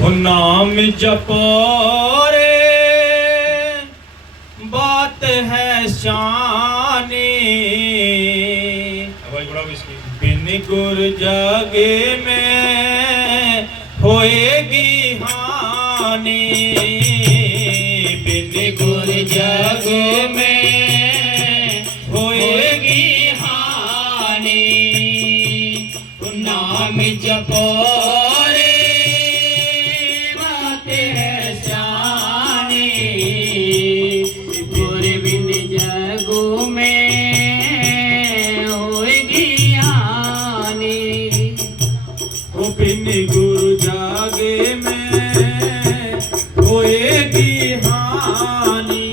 नाम जपो रे बात है शानी, बिन गुर जगे में होएगी हानि, बिन गुर जग में होएगी हानि। नाम जपो बिन गुरु जागे में होएगी हानि।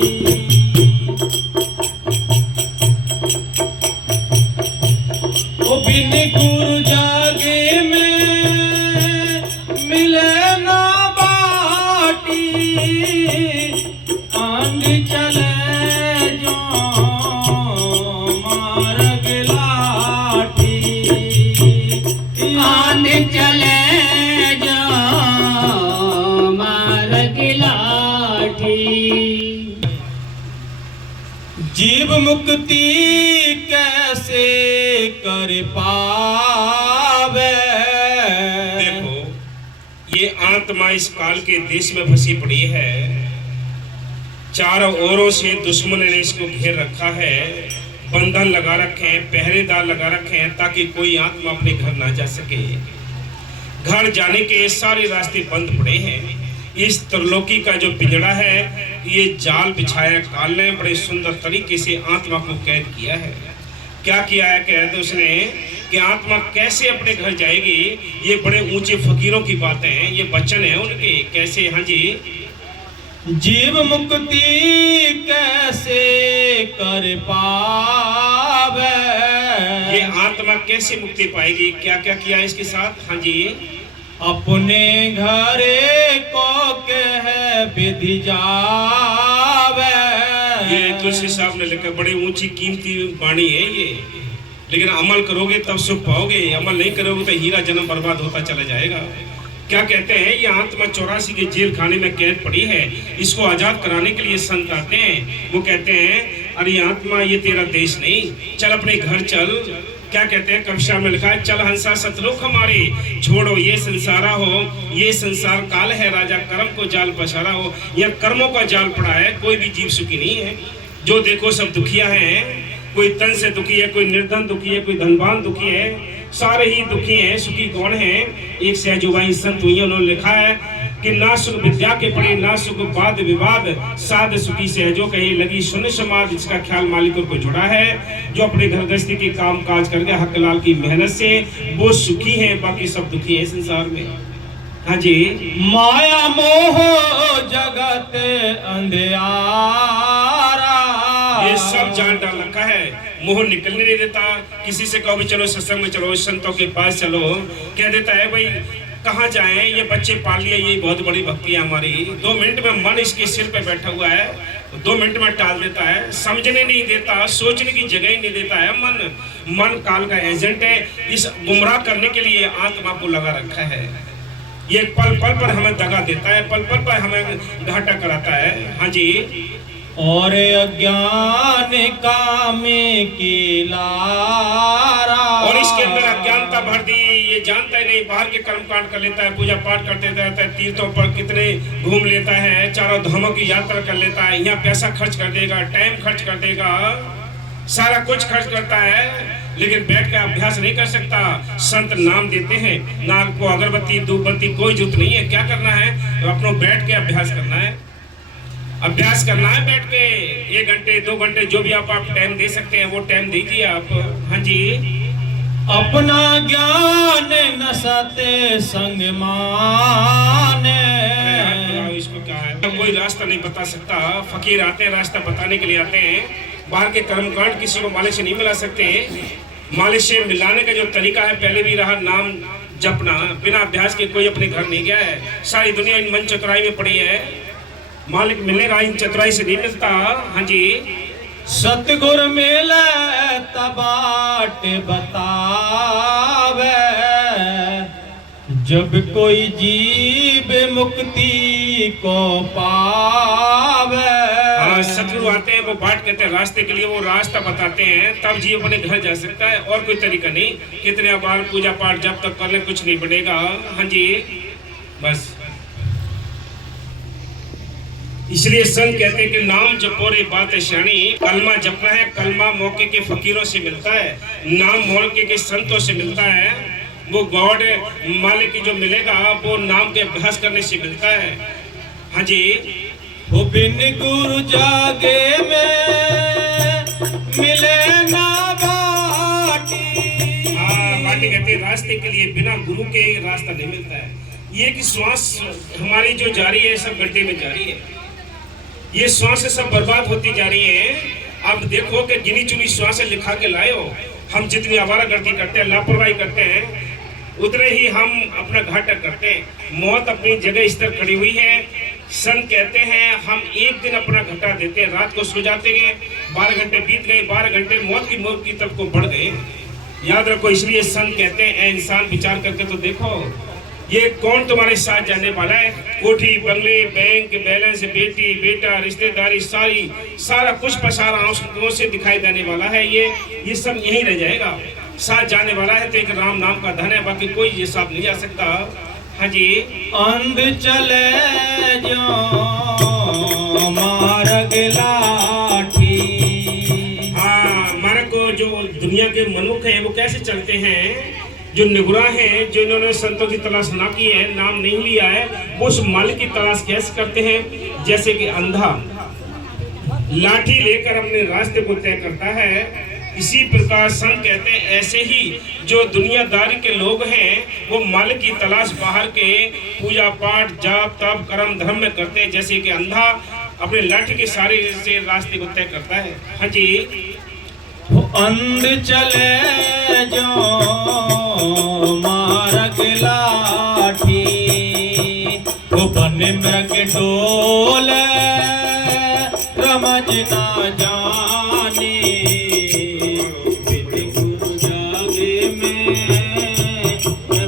ओ बिन गुरु जागे में मिले ना बाटी, आंग चले जो मार्ग लाठी, आंग चले जीव मुक्ति कैसे कर पावे। देखो ये आत्मा इस काल के देश में फंसी पड़ी है, चारों ओरों से दुश्मन ने इसको घेर रखा है, बंधन लगा रखे हैं, पहरेदार लगा रखे हैं ताकि कोई आत्मा अपने घर ना जा सके। घर जाने के सारे रास्ते बंद पड़े हैं। इस त्रिलोकी का जो पिंजड़ा है ये जाल बिछाया काल ने बड़े सुंदर तरीके से आत्मा को कैद किया है। क्या किया है कैद उसने कि आत्मा कैसे अपने घर जाएगी। ये बड़े ऊंचे फकीरों की बातें हैं, ये वचन है उनके कैसे। हाँ जी, जीव मुक्ति कैसे कर पावे, ये आत्मा कैसे मुक्ति पाएगी। क्या क्या किया इसके साथ। हाँ जी, अपने घरे को कह विधि जावे। ये तुलसी साहब ने लिखा, बड़ी ऊंची कीमती वाणी है ये। लेकिन अमल करोगे तब सुख पाओगे, अमल नहीं करोगे तो हीरा जन्म बर्बाद होता चला जाएगा। क्या कहते हैं, ये आत्मा 84 के जेल खाने में कैद पड़ी है, इसको आजाद कराने के लिए संत आते हैं। वो कहते हैं अरे आत्मा ये तेरा देश नहीं, चल अपने घर चल। क्या कहते हैं, कविता में लिखा है, चल हंसा सतलोक हमारे, छोड़ो ये संसारा हो, ये संसार काल है, राजा कर्म को जाल पसारा हो। यह कर्मों का जाल पड़ा है, कोई भी जीव सुखी नहीं है। जो देखो सब दुखिया हैं, कोई तन से दुखी है, कोई निर्धन दुखी है, कोई धनवान दुखी है, सारे ही दुखी हैं। सुखी कौन है। एक सहजोबाई संत हुई, उन्होंने लिखा है कि ना सुख विद्या के पड़े, ना सुख वाद विवाद, साध सुखी सहजो कहे लगी सुन समाज। इसका ख्याल मालिकों को जुड़ा है, जो अपने घर गृहस्थी के काम काज करके हक लाल की मेहनत से वो सुखी है, बाकी सब दुखी है संसार में। हाँ जी, माया मोह जगत अंधियारा, ये सब जान डाल रखा है, मोह निकलने नहीं देता। किसी से कहो भी चलो सत्संग में चलो, संतों के पास चलो, कह देता है भाई कहाँ जाएं, ये बच्चे पाल लिए, ये बहुत बड़ी भक्ति है हमारी। 2 मिनट में मन इसके सिर पे बैठा हुआ है, 2 मिनट में टाल देता है, समझने नहीं देता, सोचने की जगह ही नहीं देता है। मन काल का एजेंट है, इस गुमराह करने के लिए आत्मा को लगा रखा है। ये पल पल पर हमें दगा देता है, पल पल पर हमें घाटा कराता है। हाँ जी, और अज्ञान कामे की लारा, और इसके अंदर अज्ञानता भर दी। ये जानता ही नहीं, बाहर के कर्म कांड कर लेता है, पूजा पाठ करते रहता है, तीर्थों पर कितने घूम लेता है, चारों धामों की यात्रा कर लेता है, यहाँ पैसा खर्च कर देगा, टाइम खर्च कर देगा, सारा कुछ खर्च करता है, लेकिन बैठ कर अभ्यास नहीं कर सकता। संत नाम देते हैं, नाम को अगरबत्ती धूपबत्ती कोई जरूरत नहीं है। क्या करना है, तो अपना बैठ के अभ्यास करना है, अभ्यास करना है बैठ के। 1 घंटे 2 घंटे जो भी आप टाइम दे सकते हैं वो टाइम दीजिए आप। हाँ जी, अपना ज्ञान न सते संग माने। इसको क्या है, कोई रास्ता नहीं बता सकता। फकीर आते हैं, रास्ता बताने के लिए आते हैं। बाहर के कर्मकांड किसी को मालिक से नहीं मिला सकते। मालिक से मिलाने का जो तरीका है पहले भी रहा, नाम जपना। बिना अभ्यास के कोई अपने घर नहीं गया है। सारी दुनिया इन मन चतुराई में पड़ी है, मालिक मिलेगा इन चतुराई से नहीं मिलता। हाँ जी, सतगुर मिले तबाट बतावे, जब कोई जीव मुक्ति को पावे। सतगुरु आते हैं, वो बाट कहते हैं रास्ते के लिए, वो रास्ता बताते हैं, तब जीव अपने घर जा सकता है, और कोई तरीका नहीं। कितने बार पूजा पाठ जब तक कर ले कुछ नहीं बनेगा। हाँ जी, बस इसलिए संत कहते हैं कि नाम जपो रे बात श्याणी। कलमा जपना है, कलमा मौके के फकीरों से मिलता है, नाम मौके के संतों से मिलता है। वो गॉड मालिक की जो मिलेगा वो नाम के अभ्यास करने से मिलता है। हाँ जी, वो बिन गुरु जागे में मिले ना बाटी। बाटी कहते हैं रास्ते के लिए बिना गुरु के रास्ता नहीं मिलता है। ये कि श्वास हमारी जो जारी है सब गड्ढे में जारी है, ये श्वास सब बर्बाद होती जा रही है। अब देखो कि गिनी चुनी श्वास लिखा के लाए हो। हम जितनी आवारागर्दी करते हैं, लापरवाही करते हैं, उतने ही हम अपना घाटा करते हैं। मौत अपनी जगह इस तरह खड़ी हुई है। संत कहते हैं हम एक दिन अपना घटा देते हैं, रात को सो जाते हैं, 12 घंटे बीत गए, 12 घंटे मौत की तरफ को बढ़ गए। याद रखो, इसलिए संत कहते हैं इंसान विचार करके तो देखो ये कौन तुम्हारे साथ जाने वाला है। कोठी बंगले बैंक बैलेंस बेटी बेटा रिश्तेदारी सारा कुछ पसारा आंखों से दिखाई देने वाला है। ये सब यहीं रह जाएगा। साथ जाने वाला है तो एक राम नाम का धन है, बाकी कोई ये साथ नहीं जा सकता। हाँ जी, अंध चले जो मार्ग लाठी। हाँ, मार्ग को जो दुनिया के मनुष्य हैं वो कैसे चलते हैं, जो निगुरा हैं, जो इन्होंने संतों की तलाश ना की है, नाम नहीं लिया है, वो उस मालिक की तलाश कैसे करते हैं। जैसे कि अंधा लाठी लेकर अपने रास्ते को तय करता है, इसी प्रकार संत कहते हैं ऐसे ही जो दुनियादारी के लोग हैं वो मालिक की तलाश बाहर के पूजा पाठ जाप तप कर्म धर्म में करते हैं। जैसे कि अंधा अपने लाठी के सहारे से रास्ते को तय करता है। हाँ जी, अंध चले जो मार्ग लाठी। वो बन मृग डोले रमज ना जानी। बिन गुरु जागे में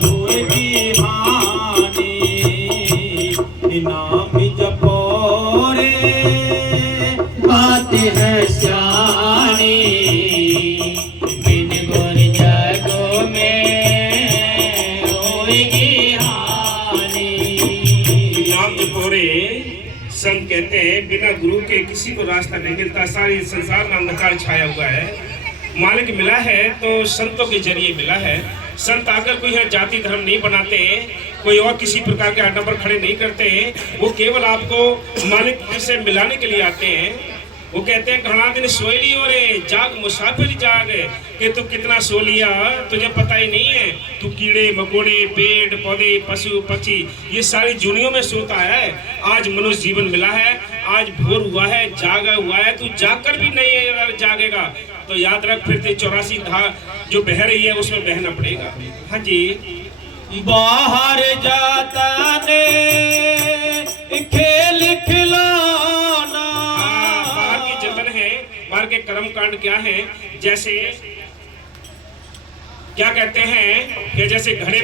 होएगी हानि। नाम जपो रे बात है श्यानी। संत कहते हैं बिना गुरु के किसी को रास्ता नहीं मिलता। सारे संसार में अंधकार छाया हुआ है। मालिक मिला है तो संतों के जरिए मिला है। संत आकर कोई है जाति धर्म नहीं बनाते, कोई और किसी प्रकार के आडंबर खड़े नहीं करते। वो केवल आपको मालिक से मिलाने के लिए आते हैं। वो कहते हैं घना दिन सोई ली और जाग मुसाफिर जाग, कि तू कितना सो लिया तुझे पता ही नहीं है। तू कीड़े मकोड़े पेड़ पौधे पशु पक्षी ये सारी जुनियों में सोता है। आज मनुष्य जीवन मिला है, आज भोर हुआ है, जागा हुआ है, तू जागकर भी नहीं जागेगा तो याद रख फिर 84 धार जो बह रही है उसमें बहना पड़ेगा। हाँ जी, बाहर जाता ने खेल खिलाना। बाहर की जतन है, बाहर के कर्म कांड क्या है। जैसे क्या कहते हैं कि जैसे घड़े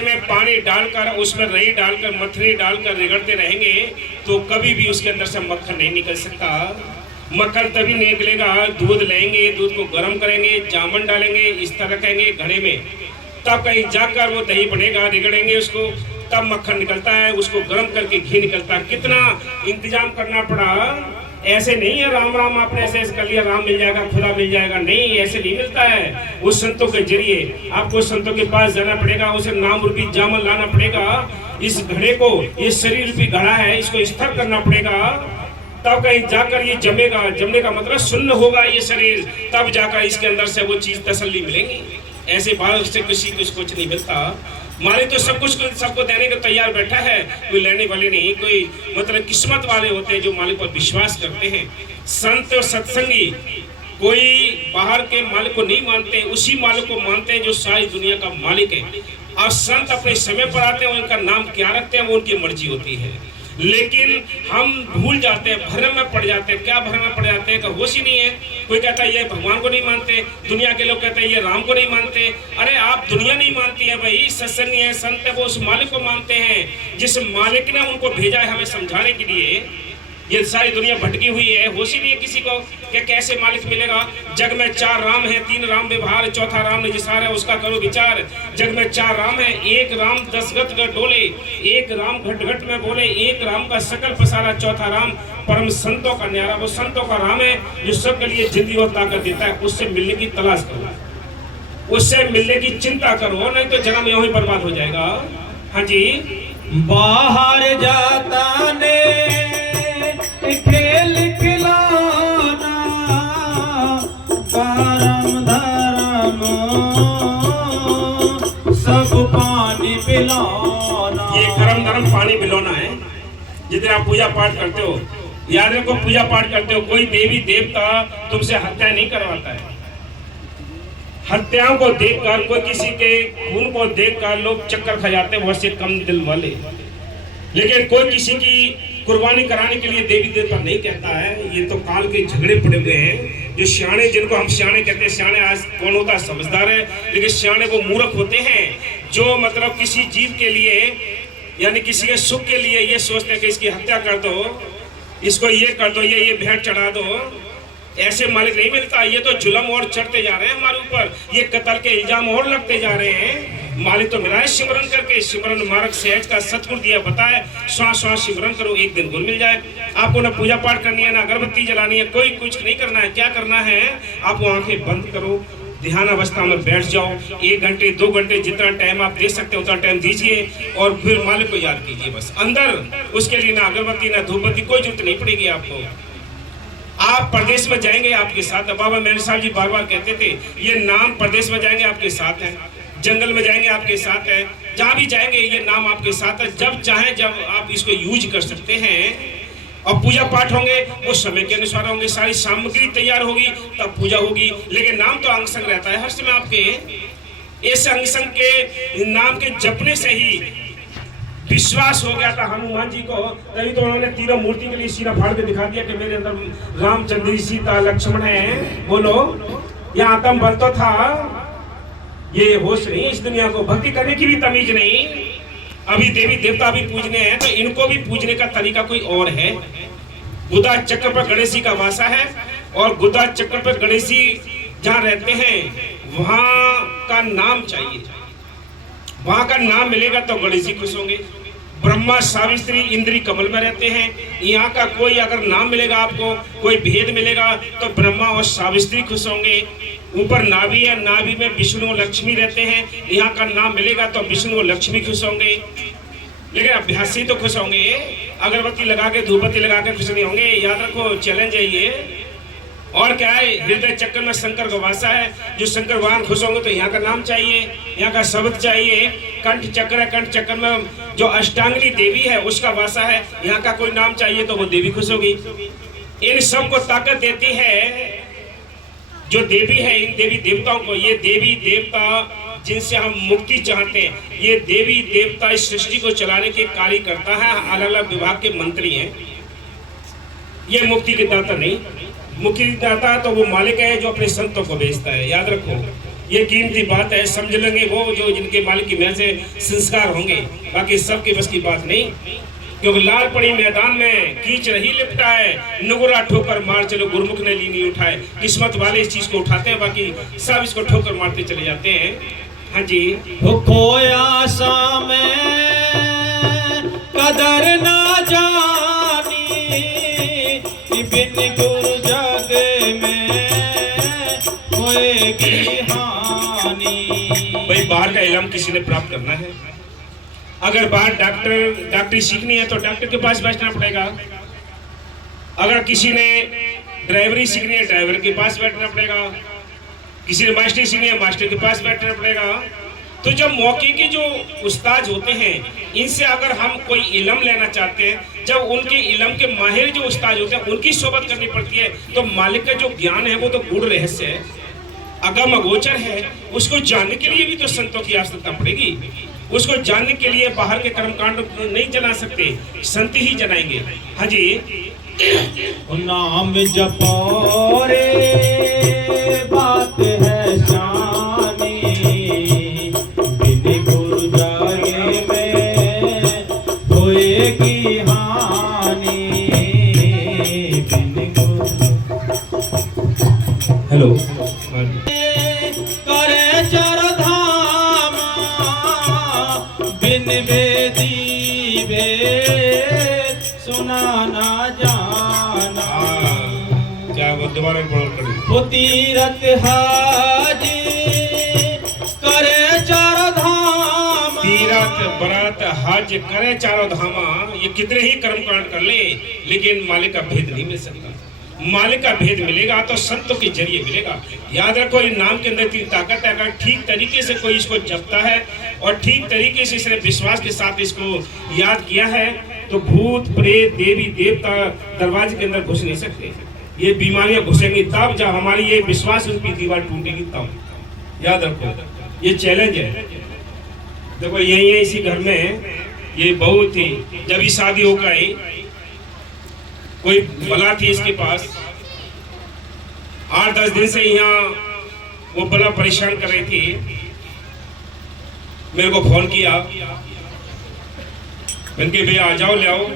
में पानी डालकर उसमें रई डालकर मथनी डालकर रिगड़ते रहेंगे तो कभी भी उसके अंदर से मक्खन नहीं निकल सकता। मक्खन तभी निकलेगा, दूध लेंगे, दूध को गर्म करेंगे, जामन डालेंगे, इस तरह रखेंगे घड़े में, तब कहीं जाकर वो दही बनेगा, रिगड़ेंगे उसको, तब मक्खन निकलता है, उसको गर्म करके घी निकलता है। कितना इंतजाम करना पड़ा। ऐसे नहीं है राम राम आपने ऐसे कर लिया राम मिल जाएगा खुदा मिल जाएगा, नहीं, ऐसे नहीं मिलता है। उस संतों के जरिए आपको संतों के पास जाना पड़ेगा, उसे नाम रूपी जामन लाना पड़ेगा। इस घड़े को, ये शरीर रूपी घड़ा है, इसको स्थिर करना पड़ेगा, तब कहीं जाकर ये जमेगा। जमने का मतलब सुन्न होगा ये शरीर, तब जाकर इसके अंदर से वो चीज तसल्ली मिलेंगी। ऐसे बाहर से किसी को कुछ नहीं मिलता। मालिक तो सब कुछ सबको देने को तैयार बैठा है, कोई लेने वाले नहीं, कोई मतलब किस्मत वाले होते हैं जो मालिक पर विश्वास करते हैं। संत और सत्संगी कोई बाहर के मालिक को नहीं मानते, उसी मालिक को मानते हैं जो सारी दुनिया का मालिक है। और संत अपने समय पर आते हैं, उनका नाम क्या रखते हैं वो उनकी मर्जी होती है। लेकिन हम भूल जाते हैं, भ्रम में पड़ जाते हैं। क्या भ्रम में पड़ जाते हैं कि होश ही नहीं है। कोई कहता है ये भगवान को नहीं मानते, दुनिया के लोग कहते हैं ये राम को नहीं मानते। अरे आप दुनिया नहीं मानती है भाई, सत्संगी है, संत है, वो उस मालिक को मानते हैं जिस मालिक ने उनको भेजा है हमें समझाने के लिए। ये सारी दुनिया भटकी हुई है, होश ही नहीं है किसी को कि कैसे मालिक मिलेगा। जग में 4 राम है, 3 राम व्यवहार, चौथा राम निजिसार है, उसका करो विचार। जग में 4 राम है, 1 राम 10 गत डोले, 1 राम घट घट में बोले, 1 राम का सकल पसारा, चौथा राम परम संतों का न्यारा। वो संतों का राम है जो सबके लिए जिंदगी और ताकत देता है। उससे मिलने की तलाश करो, उससे मिलने की चिंता करो, नहीं तो जन्म यूं ही बर्बाद हो जाएगा। हाँ जी, बाहर जाता ने खेल खिलौना, करम धर्म सब पानी पिलाना। ये कर्म धर्म पानी पिलाना है। जितने आप पूजा पाठ करते हो, याद रखो, पूजा पाठ करते हो, कोई देवी देवता तुमसे हत्या नहीं करवाता है। हत्याओं को देखकर, कोई किसी के खून को देखकर लोग चक्कर खा जाते हैं, बहुत से कम दिल वाले। लेकिन कोई किसी की कुर्बानी कराने के लिए देवी देवता नहीं कहता है। ये तो काल के झगड़े पड़े हुए हैं। जो सियाने, जिनको हम सियाने कहते हैं, सियाने आज कौन होता है? समझदार है। लेकिन सियाने वो मूर्ख होते हैं जो मतलब किसी जीव के लिए, यानी किसी के सुख के लिए ये सोचते हैं कि इसकी हत्या कर दो, इसको ये कर दो, ये भेंट चढ़ा दो। ऐसे मालिक नहीं मिलता। ये तो जुल्म और चढ़ते जा रहे हैं हमारे ऊपर, ये कत्ल के इल्जाम और लगते जा रहे हैं। मालिक तो मिला है सिमरन करके, सिमरन मार्ग सहज का सतगुण दिया, बताए श्वास श्वास सिमरन करो, एक दिन गुण मिल जाए। आपको ना पूजा पाठ करनी है, ना अगरबत्ती जलानी है, कोई कुछ नहीं करना है। क्या करना है? आप आंखें बंद करो, ध्यान अवस्था में बैठ जाओ। 1 घंटे 2 घंटे जितना टाइम आप दे सकते हो उतना टाइम दीजिए और फिर मालिक को याद कीजिए बस अंदर। उसके लिए ना अगरबत्ती ना धूपबत्ती कोई जरूरत नहीं पड़ेगी आपको। आप प्रदेश में जाएंगे आपके साथ, बाबा मेहर साहब जी बार बार कहते थे ये नाम प्रदेश में जाएंगे आपके साथ है, जंगल में जाएंगे आपके साथ है, जहाँ भी जाएंगे ये नाम आपके साथ है। जब चाहे जब आप इसको यूज कर सकते हैं। और पूजा पाठ होंगे वो समय के अनुसार होंगे, सारी सामग्री तैयार होगी तब पूजा होगी। लेकिन नाम तो अंग संग रहता है हर समय आपके। इस अंग संग के नाम के जपने से ही विश्वास हो गया था हनुमान जी को, तभी तो उन्होंने तीनों मूर्ति के लिए सीना फाड़ के दिखा दिया कि मेरे अंदर रामचंद्र, सीता, लक्ष्मण है। बोलो, यहाँ आत्म बल तो था। ये होश नहीं इस दुनिया को, भक्ति करने की भी तमीज नहीं। अभी देवी देवता भी पूजने हैं तो इनको भी पूजने का तरीका कोई और है। गुदा चक्र पर गणेश जी का वासा है और गुदा चक्र पर गणेश जी जहाँ रहते हैं वहाँ का नाम चाहिए, वहाँ का नाम मिलेगा तो गणेश जी खुश होंगे। ब्रह्मा सावित्री इंद्री कमल में रहते हैं, यहाँ का कोई अगर नाम मिलेगा आपको, कोई भेद मिलेगा तो ब्रह्मा और सावित्री खुश होंगे। ऊपर नाभि है, नाभि में विष्णु और लक्ष्मी रहते हैं, यहाँ का नाम मिलेगा तो विष्णु और लक्ष्मी खुश होंगे। लेकिन अभ्यासी तो खुश होंगे, अगरबत्ती लगा के धूपबत्ती लगा के खुश नहीं होंगे। याद रखो, चैलेंज है ये। और क्या है, हृदय चक्र में शंकर का वासा है, जो शंकर भगवान खुश होंगे तो यहाँ का नाम चाहिए, यहाँ का शब्द चाहिए। कंठ चक्र है, कंठ चक्र में जो अष्टांगनी देवी है उसका वासा है, यहाँ का कोई नाम चाहिए तो वो देवी खुश होगी। इन सब को ताकत देती है जो देवी है, इन देवी देवताओं को। ये देवी देवता जिनसे हम मुक्ति चाहते हैं, ये देवी देवता इस सृष्टि को चलाने के कार्य करता है, अलग अलग विभाग के मंत्री हैं। ये मुक्ति के दाता नहीं, मुक्ति दाता तो वो मालिक है जो अपने संतों को भेजता है। याद रखो, ये कीमती बात है। समझ लेंगे वो जो जिनके मालिक की महर से संस्कार होंगे, बाकी सबके बस की बात नहीं। क्योंकि लाल पड़ी मैदान में कीच रही लिपटा है, नुगरा ठोकर मार चलो गुरुमुख ने ली नहीं उठाए। किस्मत वाले इस चीज को उठाते हैं, बाकी सब इसको ठोकर मारते चले जाते हैं। हाँ जी, खोया सा में कदर ना जानी, बिन गुरु जग में होएगी हानि। भाई बाहर का इल्म किसी ने प्राप्त करना है, अगर बाहर डॉक्टरी सीखनी है तो डॉक्टर के पास बैठना पड़ेगा। अगर किसी ने ड्राइवरी सीखनी है ड्राइवर के पास बैठना पड़ेगा। किसी ने मास्टरी सीखनी है मास्टर के पास बैठना पड़ेगा। तो जब मौके के जो उस्ताद होते हैं, इनसे अगर हम कोई इल्म लेना चाहते हैं, जब उनके इल्म के माहिर जो उस्ताद होते हैं उनकी सोबत करनी पड़ती है, तो मालिक का जो ज्ञान है वो तो गूढ़ रहस्य है। अगम अगोचर है, उसको जानने के लिए भी तो संतों की आवश्यकता पड़ेगी। उसको जानने के लिए बाहर के कर्मकांड नहीं जना सकते, संत ही जनाएंगे। हाँ जी, नाम जपो रे बात है शानी, बिन गुरु जागे में होएगी हानि। बिन गुरु हेलो करे चर धामा, बिन वेदी वेद सुना ना जाना। क्या वो दोबारा बोल पड़ी? वो तीरथ हाजी करे चार धाम, तीरथ व्रत हज करे चारों धामा, ये कितने ही कर्मकांड कर ले, लेकिन मालिक का भेद नहीं मिल सकता। मालिक का भेद मिलेगा तो संतों के जरिए मिलेगा। याद रखो, इन नाम के अंदर इतनी ताकत है। अगर ठीक तरीके से कोई इसको जपता है और ठीक तरीके से इसने विश्वास के साथ इसको याद किया है, तो भूत प्रेत देवी देवता दरवाजे के अंदर घुस नहीं सकते। ये बीमारियां घुसेंगी तब जब हमारी ये विश्वास रूपी दीवार टूटेगी तब। याद रखो, ये चैलेंज है। देखो यही है, इसी घर में ये बहू थी, जब ही शादी हो गई, कोई बला थी इसके पास, 8-10 दिन से यहाँ वो बला परेशान कर रही थी। मेरे को फोन किया, मैंने भैया आ जाओ, ले आओ।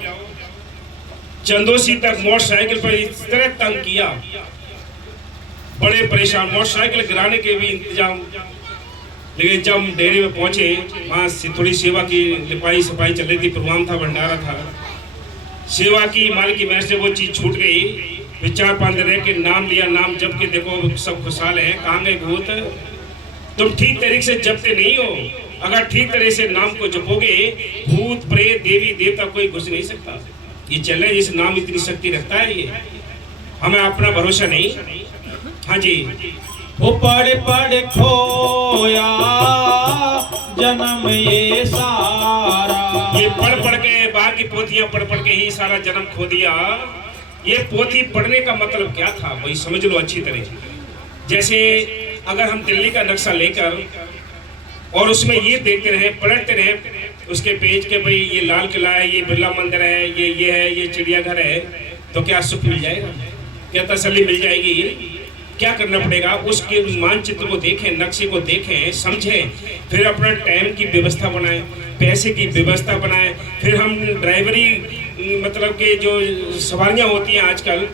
चंदोसी तक मोटरसाइकिल पर इस तरह तंग किया, बड़े परेशान, मोटरसाइकिल गिराने के भी इंतजाम। लेकिन जब डेरे में पहुंचे, वहां से थोड़ी सेवा की लिपाई सफाई चल रही थी, प्रोग्राम था, भंडारा था, सेवा की माल की महर से वो चीज छूट गई। फिर 4-5 दिन रह के नाम लिया, नाम जप के देखो सब खुशहाल है। कहाँ गए भूत? तुम ठीक तरीके से जपते नहीं हो। अगर ठीक तरह से नाम को जपोगे, भूत प्रेत देवी देवता कोई घुस नहीं सकता। ये चैलेंज, इस नाम इतनी शक्ति रखता है। ये हमें अपना भरोसा नहीं। हाँ जी, वो पढ़ पढ़ खोया जन्म ये सारा, ये पढ़ के बाहर की पोथियां पढ़ के ही सारा जन्म खो दिया। ये पोथी पढ़ने का मतलब क्या था, वही समझ लो अच्छी तरह। जैसे अगर हम दिल्ली का नक्शा लेकर और उसमें ये देखते रहे, पलटते रहे उसके पेज के, भाई ये लाल किला है, ये बिरला मंदिर है, ये है, ये चिड़ियाघर है, तो क्या सुख मिल जाएगा? क्या तसल्ली मिल जाएगी? क्या करना पड़ेगा? उसके मानचित्र को देखें, नक्शे को देखें, समझें, फिर अपना टाइम की व्यवस्था बनाएं, पैसे की व्यवस्था बनाएं। फिर हम ड्राइवरी मतलब के जो सवारियां होती हैं आजकल,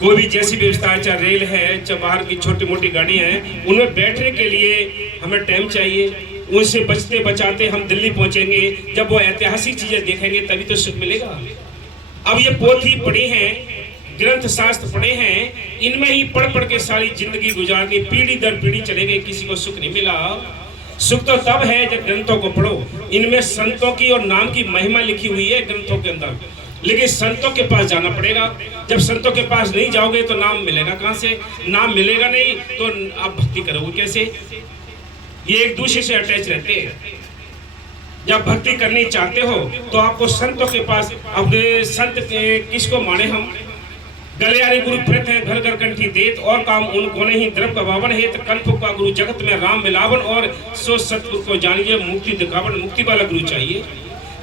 कोई भी जैसी व्यवस्था है, चाहे रेल है, चाहे बाहर की छोटी मोटी गाड़ियां हैं, उनमें बैठने के लिए हमें टाइम चाहिए। उनसे बचते बचाते हम दिल्ली पहुंचेंगे। जब वो ऐतिहासिक चीजें देखेंगे तभी तो सुख मिलेगा। अब ये पोथी पढ़ी है, ग्रंथ शास्त्र पढ़े हैं, इनमें ही पढ़ के सारी जिंदगी गुजारनी, पीढ़ी दर पीढ़ी चले गए, किसी को सुख नहीं मिला। सुख तो तब है जब ग्रंथों को पढ़ो। इनमें संतों की और नाम की महिमा लिखी हुई है ग्रंथों के अंदर, लेकिन संतों के पास जाना पड़ेगा। जब संतों के पास नहीं जाओगे तो नाम मिलेगा कहाँ से? नाम मिलेगा नहीं तो आप भक्ति करोगे कैसे? ये एक दूसरे से अटैच रहते हैं। जब भक्ति करनी चाहते हो तो आपको संतों के पास, अपने संत किसको माने हम? गलियारे गुरु प्रत है, घर घर कंठी देत, और काम उनको नहीं द्रव का बावन है, कनफुक का गुरु जगत में राम मिलावन, और सो सतगुरु को जानिए मुक्ति दिखावन। मुक्ति वाला गुरु चाहिए।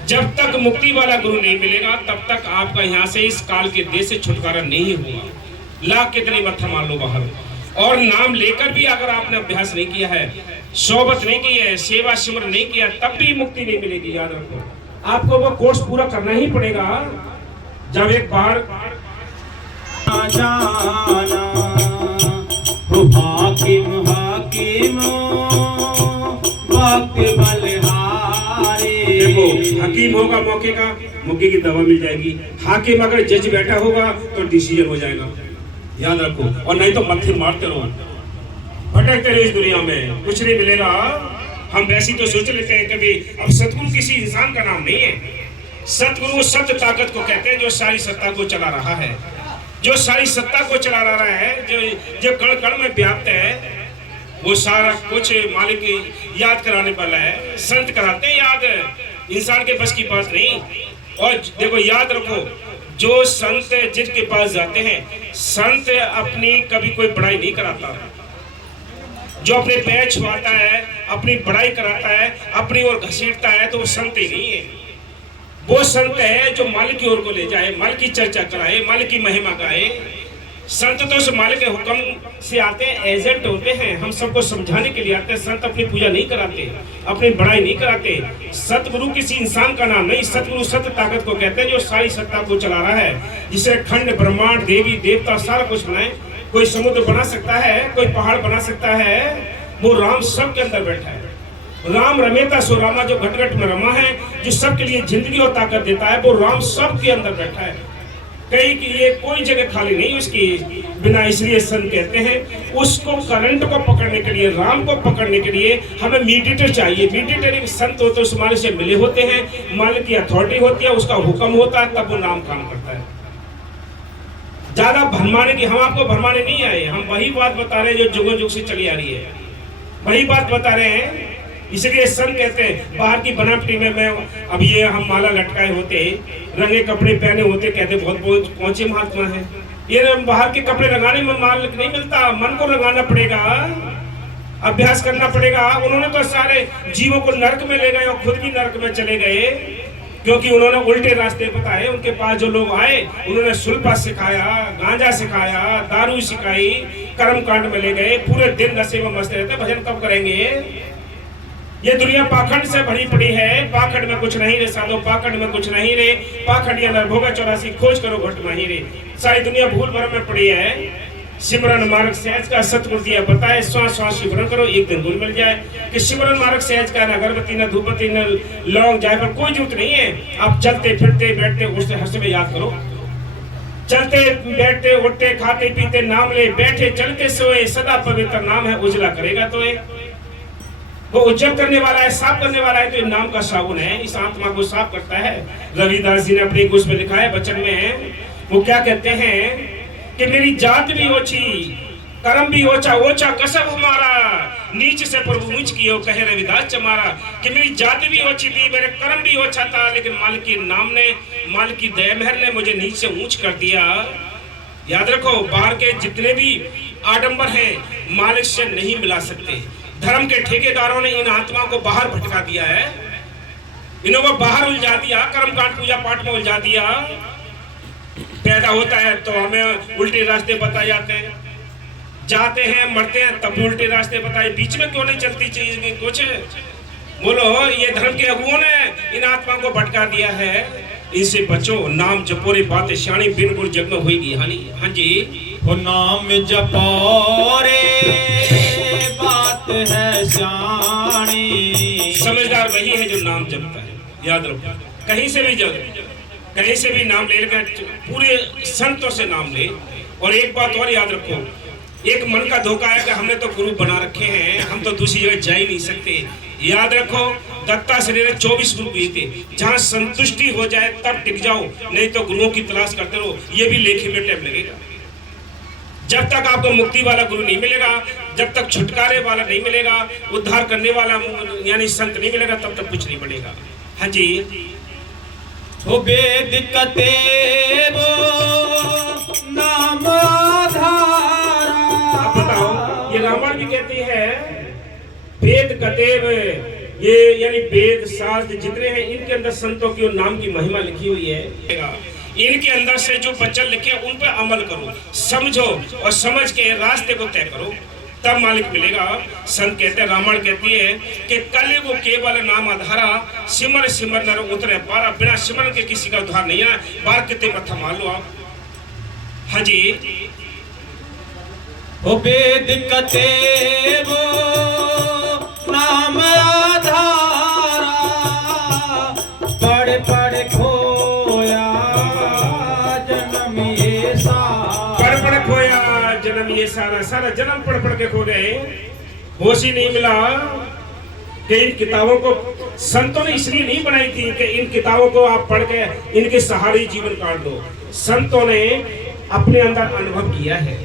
जब तक मुक्ति वाला गुरु नहीं मिलेगा तब तक आपका यहाँ से, इस काल के देश से छुटकारा नहीं होगा। लाख कितने मत्था मार लो बाहर, और नाम लेकर भी अगर आपने अभ्यास नहीं किया है, सोबत नहीं की है, सेवा सिमर नहीं किया, तब भी मुक्ति नहीं मिलेगी। याद रखो, आपको वो कोर्स पूरा करना ही पड़ेगा। जब एक बार जाना वो हाकिम हाकिम वक्त बलिहारी। देखो, हकीम होगा मौके की दवा मिल जाएगी। हाकिम अगर जज बैठा होगा तो डिसीजन हो जाएगा। याद रखो, और नहीं तो मत्थे मारते रहो, भटकते रहो इस दुनिया में, कुछ नहीं मिलेगा। हम वैसी तो सोच लेते हैं कभी। अब सतगुरु किसी इंसान का नाम नहीं है। सतगुरु सत्य ताकत को कहते हैं, जो सारी सत्ता को चला रहा है, जो सारी सत्ता को चला रहा है, जो कण कण में व्याप्त है, वो सारा कुछ मालिक याद कराने वाला है। संत कराते हैं याद, इंसान के बस की बात नहीं। और देखो याद रखो, जो संत जिनके पास जाते हैं, संत अपनी कभी कोई बड़ाई नहीं कराता। जो अपने पैर छुआता है, अपनी बड़ाई कराता है, अपनी ओर घसीटता है, तो वो संत ही नहीं है। वो संत है जो मालिक की ओर को ले जाए, मालिक की चर्चा कराए, मालिक की महिमा गाए। संत तो उस मालिक के हुक्म से आते हैं, एजेंट होते हैं, हम सबको समझाने के लिए आते हैं। संत अपनी पूजा नहीं कराते, अपनी बड़ाई नहीं कराते। सतगुरु किसी इंसान का नाम नहीं, सतगुरु सत्य ताकत को कहते हैं, जो सारी सत्ता को चला रहा है, जिसे खंड ब्रह्मांड देवी देवता सारा कुछ बनाए। कोई समुद्र बना सकता है, कोई पहाड़ बना सकता है, वो राम सब के अंदर बैठा है। राम रमेता सो रामा, जो घट घट में रमा है, जो सबके लिए जिंदगी और ताकत देता है, वो राम सब के अंदर बैठा है। कहीं की ये कोई जगह खाली नहीं उसकी बिना, इसलिए संत कहते हैं उसको करंट को पकड़ने के लिए, राम को पकड़ने के लिए हमें मीडिएटर चाहिए। मीडिएटर एक संत होते हैं, उस मालिक से मिले होते हैं, मालिक की अथॉरिटी होती है, उसका हुक्म होता है, तब वो नाम काम करता है। ज्यादा भरमाने की, हम आपको भरमाने नहीं आए, हम वही बात बता रहे हैं जो जुगों जुग से चली आ रही है, वही बात बता रहे हैं। इसलिए संत कहते हैं बाहर की बनावटी में मैं अब ये हम माला लटकाए होते, रंगे कपड़े पहने होते, कहते बहुत बहुत पहुंचे महात्मा है। ये बाहर के कपड़े रंगाने में माल नहीं मिलता, मन को रंगाना पड़ेगा, अभ्यास करना पड़ेगा। उन्होंने तो सारे जीवों को नरक में ले गए और खुद भी नरक में चले गए, क्योंकि उन्होंने उल्टे रास्ते बताए। उनके पास जो लोग आए, उन्होंने सुल्फा सिखाया, गांजा सिखाया, दारू सिखाई, कर्म कांड में ले गए, पूरे दिन नशे में मस्त रहते, भजन कब करेंगे। ये दुनिया पाखंड से भरी पड़ी है, पाखंड में कुछ नहीं रे साधो, पाखंड में कुछ नहीं रे, पाखंड या नरभोगा 84 खोज करो घट नहीं रे। सारी दुनिया भूल भरम में पड़ी है। सिमरन मार्ग सहज का सतगुरु दिया बताए, श्वास श्वास सिमरन करो, एक दिन गुण मिल जाए। कि सिमरन मार्ग सहज का, न अगरबत्ती न धूपबत्ती न लौंग जायफल कोई जरूरत नहीं है। आप चलते फिरते बैठते उठते हंसते में याद करो, चलते बैठते उठते खाते पीते नाम ले, बैठे चलते सोए, सदा पवित्र नाम है, उजला करेगा तो वो उज्जवल करने वाला है, साफ करने वाला है। तो ये नाम का साबुन है, इस आत्मा को साफ करता है। रविदास जी ने अपने कुछ में लिखा है वचन में, वो क्या कहते हैं कि मेरी जात भी ओछी, कर्म भी ओछा, ओछा कसब हमारा, नीच से प्रभु ऊंच कियो, कहे रविदास चमारा। कि मेरी जाति भी ओछी थी, मेरे कर्म भी ओछा था, लेकिन मालिक के नाम ने, मालिक की दया मेहर ने मुझे नीच से ऊंच कर दिया। याद रखो, बाहर के जितने भी आडंबर हैं, मालिक से नहीं मिला सकते। धर्म के ठेकेदारों ने इन आत्मा को बाहर भटका दिया है, इन्हों को बाहर उलझा दिया, कर्मकांड पूजा पाठ में उलझा दिया। पैदा होता है तो हमें उल्टे रास्ते बताए जाते हैं, जाते हैं मरते हैं तब भी उल्टे रास्ते बताए। बीच में क्यों नहीं चलती चीज में कुछ? बोलो, ये धर्म के अगुओं ने इन आत्मा को भटका दिया है। इनसे बचो, नाम जपोरे बातें श्याणी, बिन गुर जग में होगी हानि। हाँ जी, वो नाम जपोरे बात है श्याणी। समझदार वही है जो नाम जपता है। याद रखो, कहीं से भी जब कहीं से भी नाम ले लेकर पूरे संतों से नाम ले। और एक बात और याद रखो, एक मन का धोखा है कि हमने तो गुरु बना रखे हैं, हम तो दूसरी जगह जा ही नहीं सकते। याद रखो, दत्तात्रेय ने 24 गुरु किए थे। जहां संतुष्टि हो जाए तब टिक जाओ, नहीं तो गुरुओं की तलाश करते रहो। ये भी लेखे में टाइम लगेगा। जब तक आपको मुक्ति वाला गुरु नहीं मिलेगा, जब तक छुटकारे वाला नहीं मिलेगा, उद्धार करने वाला यानी संत नहीं मिलेगा, तब तक कुछ नहीं बनेगा। हाँ जी, वो वेद कतेब नाम आधारा। आप बताओ, ये रामायण भी कहती है वेद कतेब, ये यानी वेद शास्त्र जितने हैं, इनके अंदर संतों की और नाम की महिमा लिखी हुई है। इनके अंदर से जो वचन लिखे उन पर अमल करो, समझो और समझ के रास्ते को तय करो, तब मालिक मिलेगा। संत कहते हैं, रामायण कहती है कि कलयुग केवल नाम आधारा, सिमर सिमर नर उतरे पारा। बिना सिमरन के किसी का उद्धार नहीं है। बात कितने मत्था मान लो आप। हाँ जी, वो वेद कतेब नाम आधारा, पढ़ पढ़ खोया जन्म ये सारा। पढ़ पढ़ खोया जन्म ये सारा, सारा जन्म पढ़ पढ़ के खो गए, होश ही नहीं मिला। कि इन किताबों को संतों ने इसलिए नहीं बनाई थी कि इन किताबों को आप पढ़ के इनके सहारे जीवन काट दो। संतों ने अपने अंदर अनुभव किया है।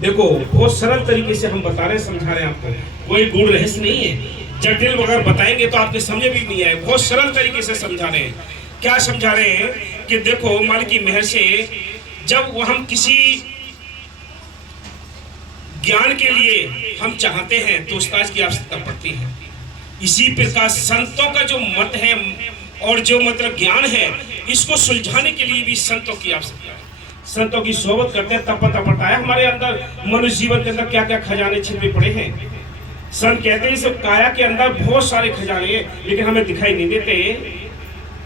देखो, बहुत सरल तरीके से हम बता रहे हैं, समझा रहे हैं आपको, कोई गूढ़ रहस्य नहीं है। जटिल वगैरह बताएंगे तो आपके समझ भी नहीं आए। बहुत सरल तरीके से समझा रहे हैं। क्या समझा रहे हैं कि देखो, मालिक की मेहर से जब हम किसी ज्ञान के लिए हम चाहते हैं तो उस्ताद की आवश्यकता पड़ती है। इसी प्रकार संतों का जो मत है और जो मतलब ज्ञान है, इसको सुलझाने के लिए भी संतों की आवश्यकता है। संतों की सोबत करते हैं तब पता पड़ता है हमारे अंदर मनुष्य जीवन के अंदर क्या क्या खजाने छिपे पड़े हैं। संत कहते हैं इस काया के अंदर बहुत सारे खजाने हैं, लेकिन हमें दिखाई नहीं देते।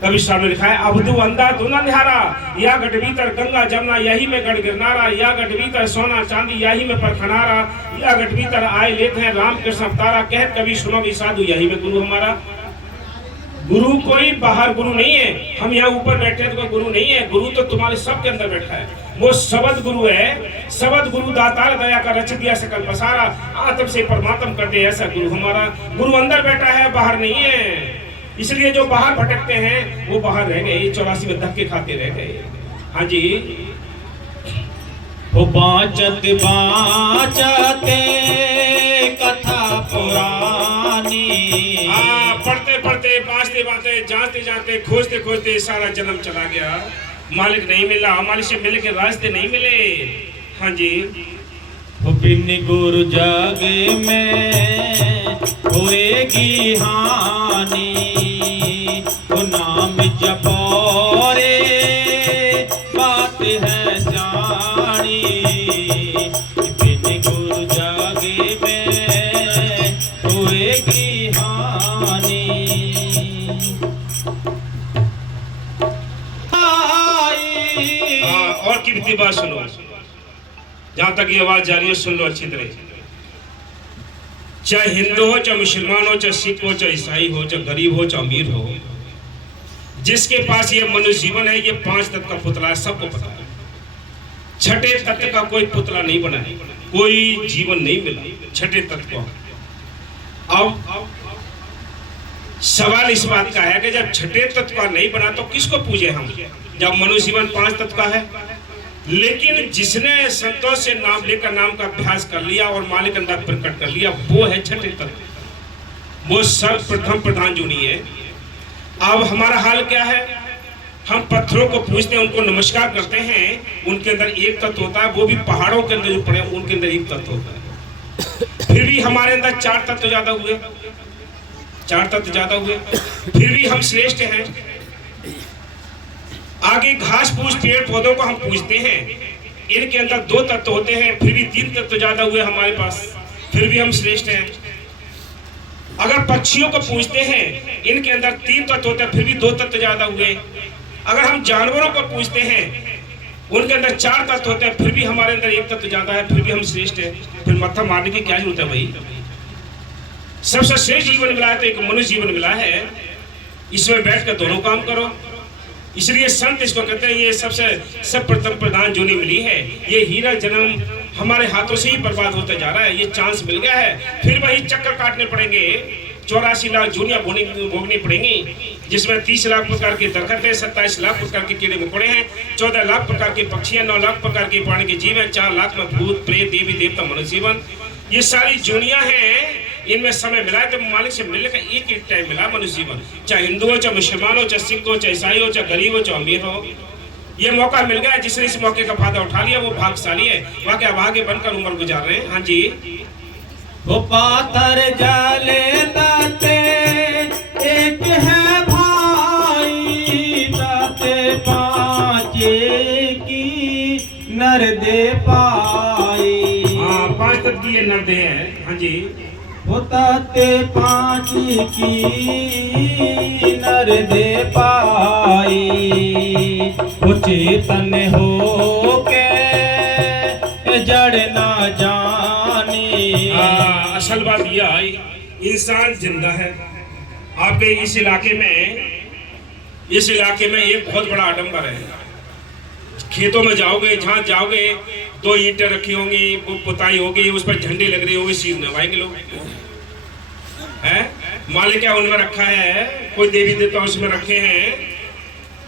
कभी सामने लिखा है अबदू अंधा तू न निहारा, या गढ़ भीतर गंगा जमुना यही में गढ़ गिरनारा, या गढ़ भीतर सोना चांदी यही में परखनारा, या गढ़ भीतर आए लेते हैं राम कृष्ण अवतारा, कहत कभी सुनो भी साधु यही में गुरु हमारा। गुरु कोई बाहर गुरु नहीं है, हम यहाँ ऊपर बैठे हैं तो कोई गुरु नहीं है। गुरु तो तुम्हारे सबके अंदर बैठा है, वो सबद गुरु है। सबद गुरु दातार दया का रच दिया सकल पसारा, आत्म से परमात्म कर दे ऐसा गुरु हमारा। गुरु अंदर बैठा है, बाहर नहीं है। इसलिए जो बाहर भटकते हैं वो बाहर रह गए, 84 में धक्के खाते रह गए। हाँ जी, वो बाचते बाचते कथा पुरानी, हाँ पढ़ते पढ़ते बाँचते बाँचते जाते जाते खोजते खोजते सारा जन्म चला गया। मालिक नहीं मिला, मालिक से मिलने के रास्ते नहीं मिले। हाँ जी, वो बिन गुरु जग में होएगी हानि, वो नाम जपो रे बात है जानी, बिन गुरु जग में होएगी हानि। और की बात सुनो, जहां तक ये आवाज जा रही है सुन लो अच्छी तरह। चाहे हिंदू हो, चाहे मुसलमान हो, चाहे सिख हो, चाहे ईसाई हो, चाहे गरीब हो, चाहे अमीर हो, जिसके पास ये मनुष्य जीवन है, ये 5 तत्व का पुतला है, सबको पता है। छठे तत्व का कोई पुतला नहीं बना है, कोई जीवन नहीं मिला छठे तत्व को। अब सवाल इस बात का है कि जब छठे तत्व का नहीं बना तो किसको पूजे हम, जब मनुष्य जीवन 5 तत्व का है। लेकिन जिसने संतोष से नाम लेकर नाम का अभ्यास कर लिया और मालिक अंदर प्रकट कर लिया, वो है छठे तत्व, वो सर्वप्रथम प्रधान जुनी है। अब हमारा हाल क्या है, हम पत्थरों को पूजते हैं, उनको नमस्कार करते हैं, उनके अंदर एक तत्व होता है, वो भी पहाड़ों के अंदर जो पड़े उनके अंदर एक तत्व होता है। फिर भी हमारे अंदर 4 तत्व ज्यादा हुए, 4 तत्व ज्यादा हुए, फिर भी हम श्रेष्ठ हैं। आगे घास फूस पेड़ पौधों को हम पूजते हैं, इनके अंदर 2 तत्व होते हैं, फिर भी 3 तत्व ज्यादा हुए हमारे पास, फिर भी हम श्रेष्ठ हैं। अगर पक्षियों को पूजते हैं, इनके अंदर 3 तत्व होते हैं, फिर भी 2 तत्व ज्यादा हुए। अगर हम जानवरों को पूजते हैं, उनके अंदर 4 तत्व होते हैं, फिर भी हमारे अंदर 1 तत्व ज्यादा है, फिर भी हम श्रेष्ठ हैं। फिर मत्था मारने की क्या जरूरत है भाई, सबसे श्रेष्ठ जीवन मिला है तो एक मनुष्य जीवन मिला है, इसमें बैठ कर दोनों काम करो। इसलिए संत इसको कहते हैं ये सबसे सर्वप्रथम प्रधान जोनी मिली है। ये हीरा जन्म हमारे हाथों से ही बर्बाद होता जा रहा है, ये चांस मिल गया है, फिर वही चक्कर काटने पड़ेंगे। 84 लाख जूनिया भोगनी पड़ेंगी, जिसमें 30 लाख प्रकार के दरखत है, 27 लाख प्रकार के कीड़े मकोड़े हैं, 14 लाख प्रकार के पक्षी हैं, 9 लाख प्रकार के पानी के जीव हैं, 4 लाख में भूत प्रेत देवी देवता मनुष्य जीवन, ये सारी जूनिया हैं। इनमें समय मिला है तो मालिक से मिलने का एक एक टाइम मिला मनुष्य जीवन, चाहे हिंदू हो, चाहे मुसलमान हो, चाहे सिख हो, चाहे ईसाई हो, चाहे गरीब हो, चाहे अमीर हो, ये मौका मिल गया। जिसने इस मौके का फायदा उठा लिया वो भाग्यशाली है, वहाँ के अभागे बनकर उम्र गुजार रहे हैं। हाँ जी, वो पातर जाले ताते एक है भाई, ताते 5 की नर दे पाई। हाँ 5 तत्व की ये नर दे है। हाँ जी, वो ताते 5 की नर दे पाई, वो चेतन हो के जड़ ना जानी। असल बात यह है, इंसान जिंदा है। आपके इस इलाके में एक बहुत बड़ा आडंबर है। खेतों में जाओगे, जहाँ जाओगे 2 ईंटें रखी होंगी, वो पुताई होगी, उस पर झंडे लग रहे होंगे, सिर नवाएंगे लोग है। मालिक क्या उनमें रखा है, कोई देवी देवता उसमें रखे हैं,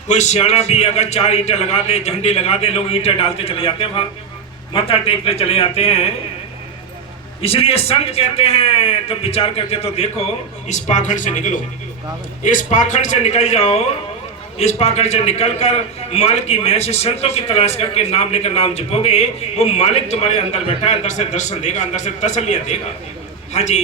कोई सियाना भी अगर 4 ईंटें लगा दे, झंडे लगा दे, लोग ईंटें डालते चले जाते हैं, वहाँ मत्था टेकते चले जाते हैं। इसलिए संत कहते हैं तो विचार करके तो देखो, इस पाखंड से निकलो, इस पाखंड से निकल जाओ इस पाखंड से निकलकर मालिक की महल से संतों की तलाश करके नाम लेकर नाम जपोगे, वो मालिक तुम्हारे अंदर बैठा है, अंदर से दर्शन देगा, अंदर से तसल्लियां देगा। हाँ जी,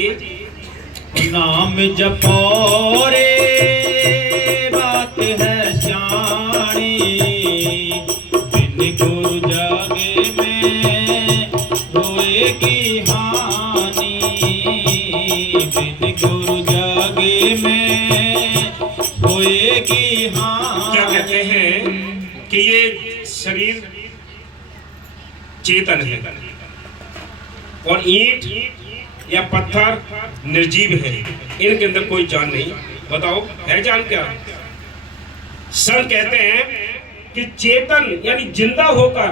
नाम जपो रे बात है श्याणी, बिन गुरु जागे में होएगी हानि, बिन गुरु जागे में होएगी हानि। क्या कहते हैं कि ये शरीर चेतन है और ईंट या पत्थर निर्जीव है, इनके अंदर कोई जान नहीं। बताओ है जान क्या? संत कहते हैं कि चेतन यानी जिंदा होकर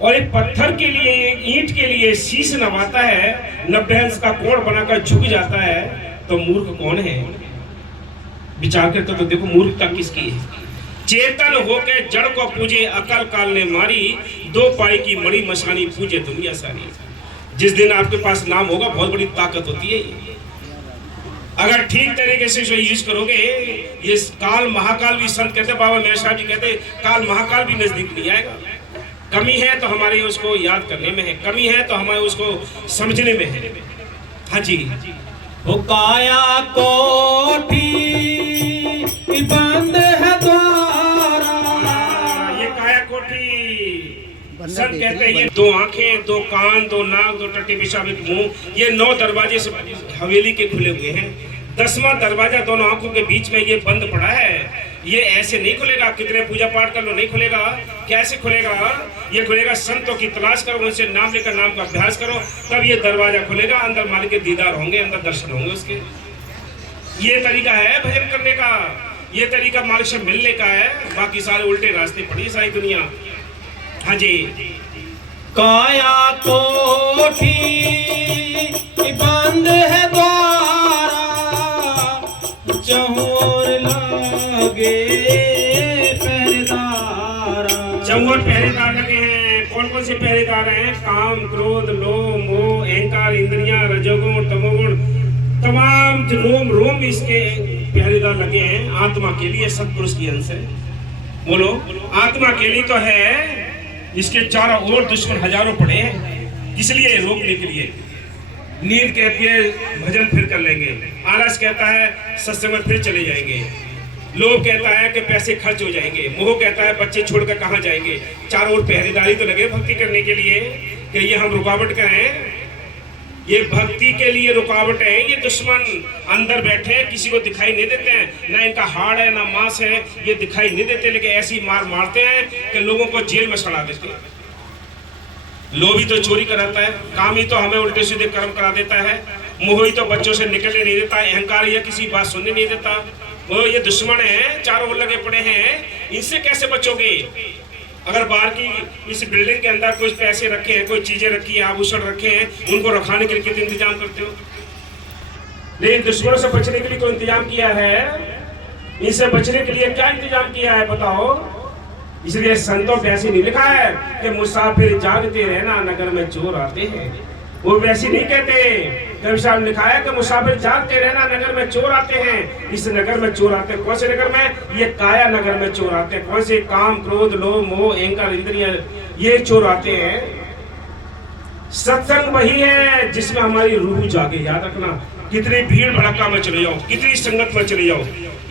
और एक पत्थर के लिए, एक ईंट के लिए शीश नवाता है, 90 अंश का कोण बनाकर झुक जाता है, तो मूर्ख कौन है? विचार करते तो देखो मूर्खता किसकी है। चेतन होकर जड़ को पूजे, अकल काल ने मारी, दो पाई की मणि मशानी पूजे दुनिया सारी। जिस दिन आपके पास नाम होगा, बहुत बड़ी ताकत होती है ये। अगर ठीक तरीके से इसे यूज करोगे, ये काल महाकाल भी संत कहते, बाबा मेहर साहब जी कहते, काल महाकाल भी नजदीक नहीं आएगा। कमी है तो हमारे उसको याद करने में है, कमी है तो हमारे उसको समझने में है। हाँ जी, वो काया कोठी बंद है द्वारा, ये काया कोठी संत कहते हैं, ये दो आंखें, दो कान, दो नाक, दो टट्टी पेशाब, एक मुंह, ये 9 दरवाजे से हवेली के खुले हुए हैं। 10वां दरवाजा दोनों आंखों के बीच में ये बंद पड़ा है। ये ऐसे नहीं खुलेगा, कितने पूजा पाठ कर लो नहीं खुलेगा। कैसे खुलेगा? ये खुलेगा संतों की तलाश करो, उनसे नाम लेकर नाम का अभ्यास करो, तब ये दरवाजा खुलेगा। अंदर मालिक के दीदार होंगे, अंदर दर्शन होंगे उसके। ये तरीका है भजन करने का, ये तरीका मालिक से मिलने का है। बाकी सारे उल्टे रास्ते पड़ी सारी दुनिया। हाँ जी, काया कोठी बंद है द्वारा, चहुर लागे पहरेदारा। चहुर पहरेदार लगे हैं। कौन कौन से पहरेदार हैं? काम, क्रोध, लोभ, मोह, अहंकार, इंद्रियां, रजोगुण, तमोगुण, तमाम रोम रोम इसके पहरेदार लगे हैं। आत्मा के लिए सत्पुरुष की अंश है। बोलो, आत्मा के लिए तो है। इसके चारों ओर दुश्मन हजारों पड़े हैं, इसलिए रोकने के लिए। नींद कहती है भजन फिर कर लेंगे, आलस कहता है सत्संग में फिर चले जाएंगे, लोभ कहता है कि पैसे खर्च हो जाएंगे, मोह कहता है बच्चे छोड़कर कहाँ जाएंगे। चारों ओर पहरेदारी तो लगे भक्ति करने के लिए कि ये हम रुकावट करें। ये भक्ति के लिए रुकावट है। ये दुश्मन अंदर बैठे हैं, किसी को दिखाई नहीं देते हैं, ना इनका हाड़ है ना मांस है, ये दिखाई नहीं देते, लेकिन ऐसी मार मारते हैं कि लोगों को जेल में सड़ा देते हैं। लोभ ही तो चोरी कराता है, काम ही तो हमें उल्टे सीधे कर्म करा देता है, मोह ही तो बच्चों से निकलने नहीं देता, अहंकार या किसी बात सुनने नहीं देता। वो ये दुश्मन है, चारों ओर लगे पड़े हैं, इनसे कैसे बचोगे? अगर बाहर की इस बिल्डिंग के अंदर कुछ पैसे रखे हैं, कोई चीजें रखी हैं, आभूषण रखे हैं, उनको रखाने के लिए कितने इंतजाम करते हो? लेकिन दुश्मनों से बचने के लिए कोई इंतजाम किया है? इनसे बचने के लिए क्या इंतजाम किया है बताओ? इसलिए संतों पे ऐसे नहीं लिखा है कि मुसाफिर जागते रहना नगर में चोर आते हैं। वो वैसे नहीं कहते। कवि साहब लिखा है कि मुसाफिर जागते रहना नगर में चोर आते हैं। इस नगर में चोर आते हैं। कौन से नगर में? ये काया नगर में चोर आते हैं। कौन से? काम, क्रोध, लोभ, मोह, अहंकार, इंद्रियां, ये चोर आते हैं। सत्संग वही है जिसमें हमारी रूह जागे। याद रखना, कितनी भीड़ भड़का में चले जाओ, कितनी संगत में चले जाओ,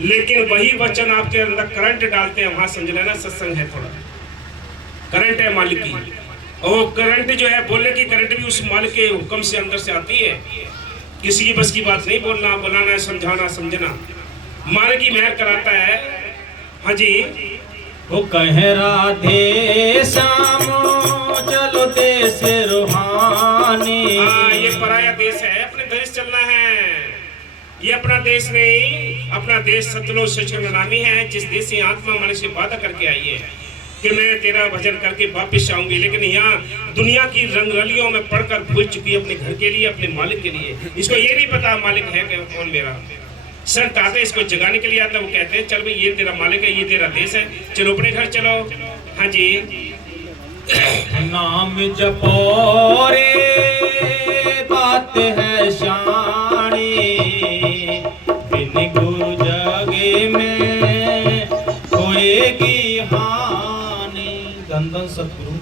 लेकिन वही वचन आपके अंदर करंट डालते हैं, वहां समझ लेना सत्संग है। थोड़ा करंट है मालिक की, और करंट जो है बोलने की करंट भी उस मालिक के हुक्म से अंदर से आती है। किसी की बस की बात नहीं, बोलना बुलाना, समझाना समझना, मालिक की मेहर कराता है। हाँ जी, वो कह राधे श्यामो चलो देश रूहानी। हाँ, ये पराया देश है, अपने देश चलना है। ये अपना देश नहीं, अपना देश सतलोक शिक्षण नामी है, जिस देश से आत्मा मन से वादा करके आई है कि मैं तेरा भजन करके वापस आऊंगी। लेकिन यहाँ दुनिया की रंगरलियों में पढ़कर भूल चुकी है अपने घर के लिए, अपने मालिक के लिए। इसको ये नहीं पता मालिक है कि कौन मेरा। संत आते इसको जगाने के लिए आता, वो कहते हैं चल भाई ये तेरा मालिक है, ये तेरा देश है, चलो अपने घर चलो। हाँ जी, नाम जपो रे बात है शानी, बिन गुरु जागे में सतगुरु